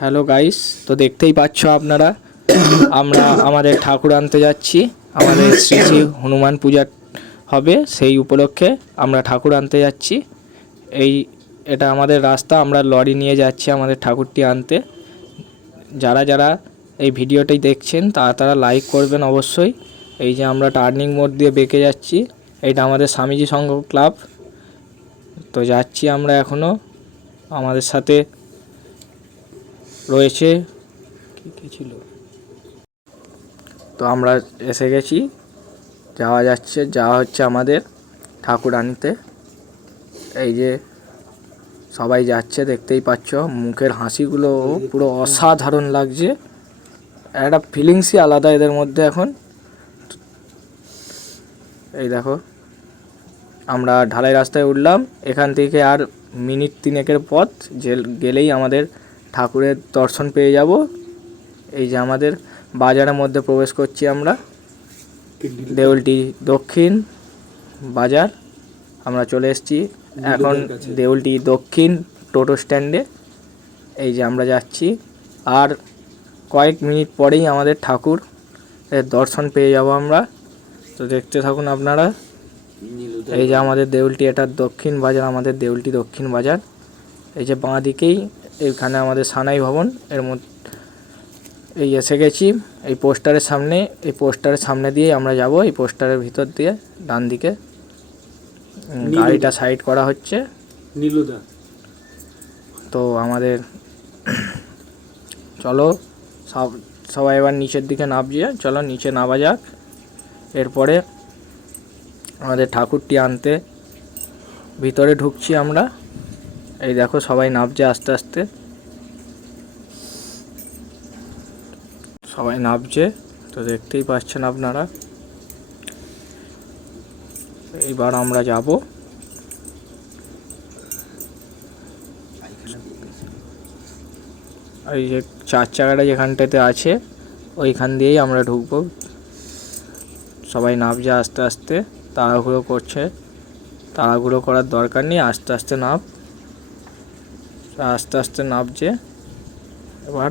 Hello guys, তো দেখতেই পাচ্ছ আপনারা আমরা আমাদের ঠাকুর আনতে যাচ্ছি। আমাদের শ্রী শ্রী হনুমান পূজা হবে, সেই উপলক্ষে আমরা ঠাকুর আনতে যাচ্ছি। এটা আমাদের রাস্তা, আমরা লরি নিয়ে যাচ্ছি আমাদের ঠাকুরটি আনতে। যারা যারা এই ভিডিওটি দেখছেন তারা লাইক করবেন অবশ্যই। এই যে আমরা টার্নিং মোড় দিয়ে বেঁকে যাচ্ছি, এটা আমাদের স্বামীজি সংঘ ক্লাব। তো যাচ্ছি আমরা এখনও, আমাদের সাথে রয়েছে কী ছিল। তো আমরা এসে গেছি, যাওয়া হচ্ছে আমাদের ঠাকুর আনতে। এই যে সবাই যাচ্ছে, দেখতেই পাচ্ছ মুখের হাসিগুলো পুরো অসাধারণ লাগছে। একটা ফিলিংসই আলাদা এদের মধ্যে এখন। এই দেখো, আমরা ঢালাই রাস্তায় উঠলাম, এখান থেকে আর মিনিট 3 পথ গেলেই আমাদের ঠাকুরের দর্শন পেয়ে যাব। এই যে আমাদের বাজারের মধ্যে প্রবেশ করছি আমরা, দেউলটি দক্ষিণ বাজার। আমরা চলে এসেছি এখন দেউলটি দক্ষিণ টোটো স্ট্যান্ডে। এই যে আমরা যাচ্ছি, আর কয়েক মিনিট পরেই আমাদের ঠাকুর এর দর্শন পেয়ে যাব আমরা। তো দেখতে থাকুন আপনারা। এই যে আমাদের দেউলটি, এটা দক্ষিণ বাজার, আমাদের দেউলটি দক্ষিণ বাজার। এই যে বাঁ দিকেই এখানে আমাদের সানাই ভবন, এর মধ্যে এই এসে গেছি। এই পোস্টারের সামনে দিয়ে আমরা যাব, এই পোস্টারের ভিতর দিয়ে ডান দিকে গাড়িটা সাইড করা হচ্ছে। নীলুদা, তো আমাদের চলো সবাই এবার নিচের দিকে নামছে, চলো নিচে নামা যাক। এরপরে আমাদের ঠাকুরটি আনতে ভিতরে ঢুকছি আমরা। এই দেখো সবাই নামছে আস্তে আস্তে, সবাই নামছে, তো দেখতেই পাচ্ছেন আপনারা। এইবার আমরা যাব, এই যে 4 চাকাটা যেখানটাতে আছে ওইখান দিয়েই আমরা ঢুকবো। সবাই নামছে আস্তে আস্তে, তাড়াহুড়ো করছে। তাড়াহুড়ো করার দরকার নেই, আস্তে আস্তে নামছে। এবার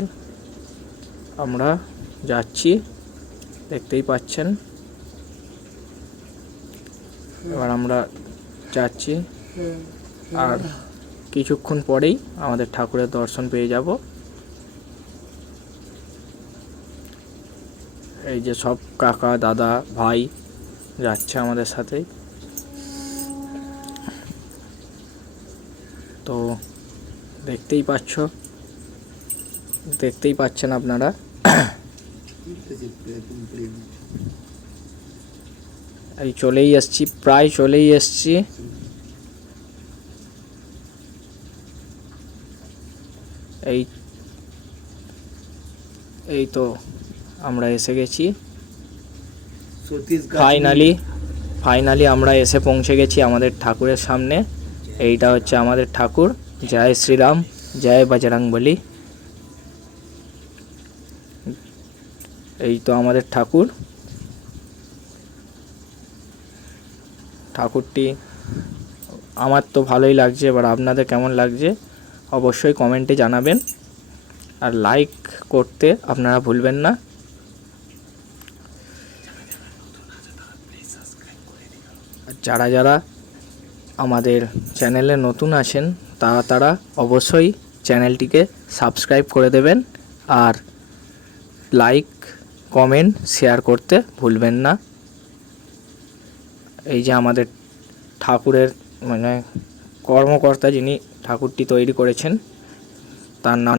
আমরা যাচ্ছি, দেখতেই পাচ্ছেন। এবার আমরা যাচ্ছি, আর কিছুক্ষণ পরেই আমাদের ঠাকুরের দর্শন পেয়ে যাব। এই যে সব কাকা দাদা ভাই যাচ্ছে আমাদের সাথেই। তো দেখতেই পাচ্ছেন আপনারা। এই চলেই এসছি, প্রায় চলেই এসছি। এই তো আমরা এসে গেছি, ফাইনালি আমরা এসে পৌঁছে গেছি আমাদের ঠাকুরের সামনে। এইটা হচ্ছে আমাদের ঠাকুর। জয় শ্রীরাম, জয় বজরংবলী। এই তো আমাদের ঠাকুরটি আমার তো ভালোই লাগছে, এবার আপনাদের কেমন লাগছে অবশ্যই কমেন্টে জানাবেন, আর লাইক করতে আপনারা ভুলবেন না। যারা যারা আমাদের চ্যানেলে নতুন আছেন তারা অবশ্যই চ্যানেলটিকে সাবস্ক্রাইব করে দেবেন, আর লাইক কমেন্ট শেয়ার করতে ভুলবেন না। এই যে আমাদের ঠাকুরের কর্মকর্তা যিনি ঠাকুরটি তৈরি করেছেন, তার নাম